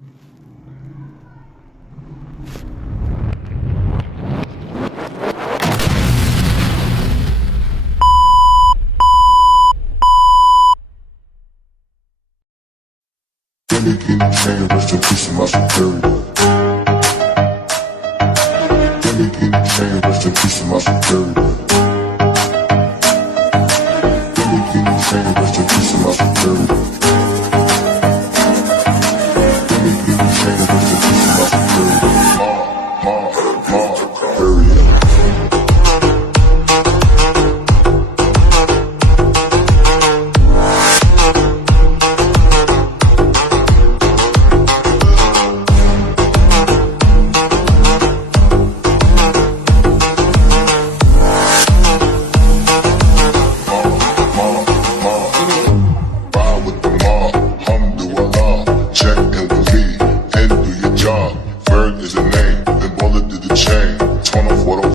Rest in peace to my superior. Rest in peace to my superior. Rest in peace to my superior. Rest in peace to my superior. Check and believe, and do your job. Bird is a name, and bullet